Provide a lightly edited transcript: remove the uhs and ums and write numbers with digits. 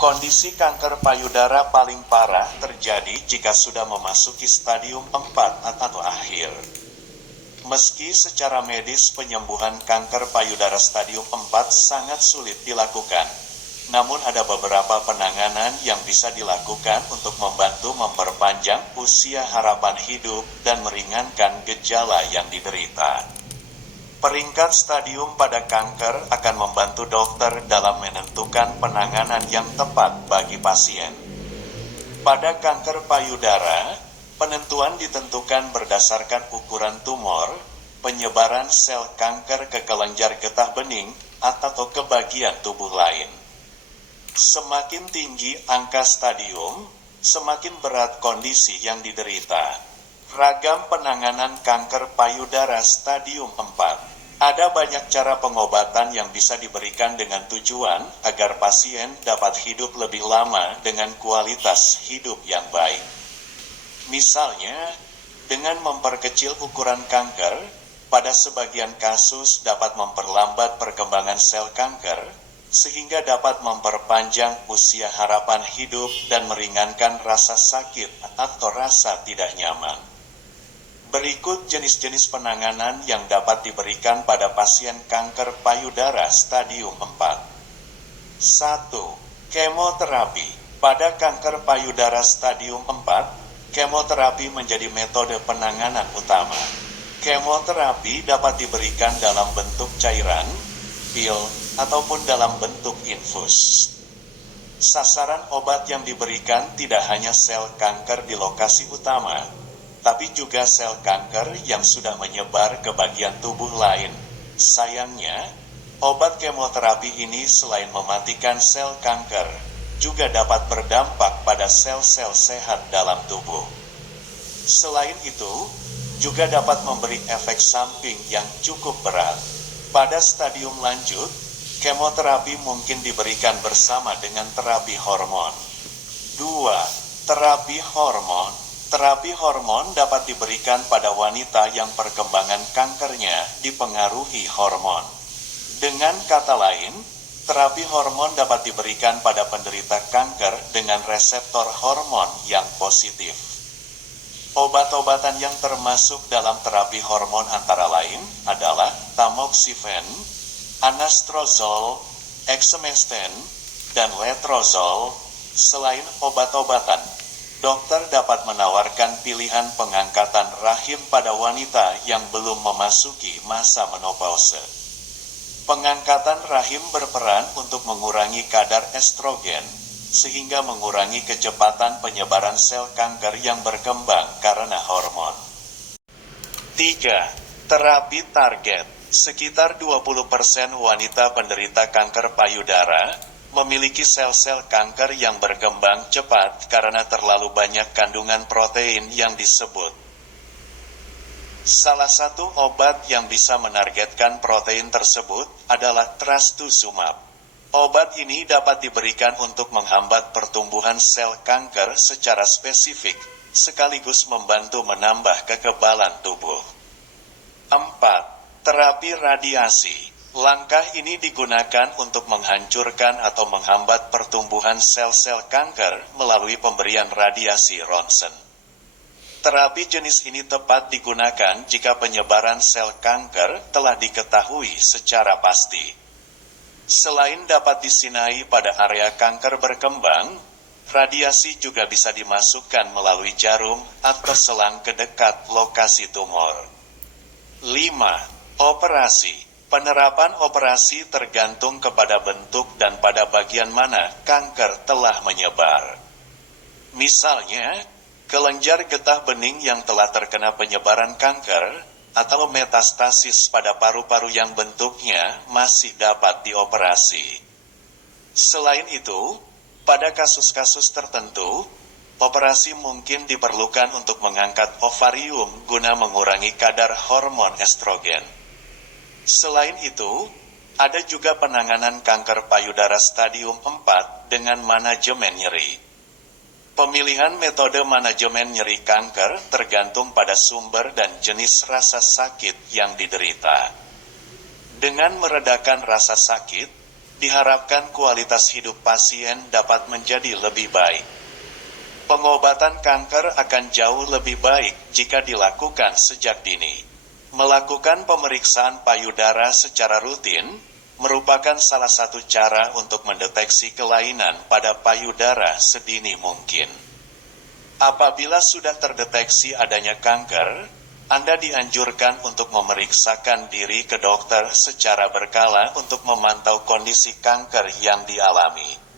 Kondisi kanker payudara paling parah terjadi jika sudah memasuki stadium 4 atau akhir. Meski secara medis penyembuhan kanker payudara stadium 4 sangat sulit dilakukan, namun ada beberapa penanganan yang bisa dilakukan untuk membantu memperpanjang usia harapan hidup dan meringankan gejala yang diderita. Peringkat stadium pada kanker akan membantu dokter dalam menentukan penanganan yang tepat bagi pasien. Pada kanker payudara, penentuan ditentukan berdasarkan ukuran tumor, penyebaran sel kanker ke kelenjar getah bening, atau ke bagian tubuh lain. Semakin tinggi angka stadium, semakin berat kondisi yang diderita. Ragam penanganan kanker payudara stadium 4. Ada banyak cara pengobatan yang bisa diberikan dengan tujuan agar pasien dapat hidup lebih lama dengan kualitas hidup yang baik. Misalnya, dengan memperkecil ukuran kanker, pada sebagian kasus dapat memperlambat perkembangan sel kanker, sehingga dapat memperpanjang usia harapan hidup dan meringankan rasa sakit atau rasa tidak nyaman. Berikut jenis-jenis penanganan yang dapat diberikan pada pasien kanker payudara stadium 4. 1. Kemoterapi. Pada kanker payudara stadium 4, kemoterapi menjadi metode penanganan utama. Kemoterapi dapat diberikan dalam bentuk cairan, pil, ataupun dalam bentuk infus. Sasaran obat yang diberikan tidak hanya sel kanker di lokasi utama, tapi juga sel kanker yang sudah menyebar ke bagian tubuh lain. Sayangnya, obat kemoterapi ini selain mematikan sel kanker, juga dapat berdampak pada sel-sel sehat dalam tubuh. Selain itu, juga dapat memberi efek samping yang cukup berat. Pada stadium lanjut, kemoterapi mungkin diberikan bersama dengan terapi hormon. 2. Terapi hormon. Terapi hormon dapat diberikan pada wanita yang perkembangan kankernya dipengaruhi hormon. Dengan kata lain, terapi hormon dapat diberikan pada penderita kanker dengan reseptor hormon yang positif. Obat-obatan yang termasuk dalam terapi hormon antara lain adalah tamoxifen, anastrozol, exemestane, dan letrozol. Selain obat-obatan, dokter dapat menawarkan pilihan pengangkatan rahim pada wanita yang belum memasuki masa menopause. Pengangkatan rahim berperan untuk mengurangi kadar estrogen, sehingga mengurangi kecepatan penyebaran sel kanker yang berkembang karena hormon. 3. Terapi target. Sekitar 20% wanita penderita kanker payudara memiliki sel-sel kanker yang berkembang cepat karena terlalu banyak kandungan protein yang disebut. Salah satu obat yang bisa menargetkan protein tersebut adalah trastuzumab. Obat ini dapat diberikan untuk menghambat pertumbuhan sel kanker secara spesifik, sekaligus membantu menambah kekebalan tubuh. 4. Terapi radiasi. Langkah ini digunakan untuk menghancurkan atau menghambat pertumbuhan sel-sel kanker melalui pemberian radiasi ronsen. Terapi jenis ini tepat digunakan jika penyebaran sel kanker telah diketahui secara pasti. Selain dapat disinai pada area kanker berkembang, radiasi juga bisa dimasukkan melalui jarum atau selang ke dekat lokasi tumor. 5. Operasi. Penerapan operasi tergantung kepada bentuk dan pada bagian mana kanker telah menyebar. Misalnya, kelenjar getah bening yang telah terkena penyebaran kanker, atau metastasis pada paru-paru yang bentuknya masih dapat dioperasi. Selain itu, pada kasus-kasus tertentu, operasi mungkin diperlukan untuk mengangkat ovarium guna mengurangi kadar hormon estrogen. Selain itu, ada juga penanganan kanker payudara stadium 4 dengan manajemen nyeri. Pemilihan metode manajemen nyeri kanker tergantung pada sumber dan jenis rasa sakit yang diderita. Dengan meredakan rasa sakit, diharapkan kualitas hidup pasien dapat menjadi lebih baik. Pengobatan kanker akan jauh lebih baik jika dilakukan sejak dini. Melakukan pemeriksaan payudara secara rutin merupakan salah satu cara untuk mendeteksi kelainan pada payudara sedini mungkin. Apabila sudah terdeteksi adanya kanker, Anda dianjurkan untuk memeriksakan diri ke dokter secara berkala untuk memantau kondisi kanker yang dialami.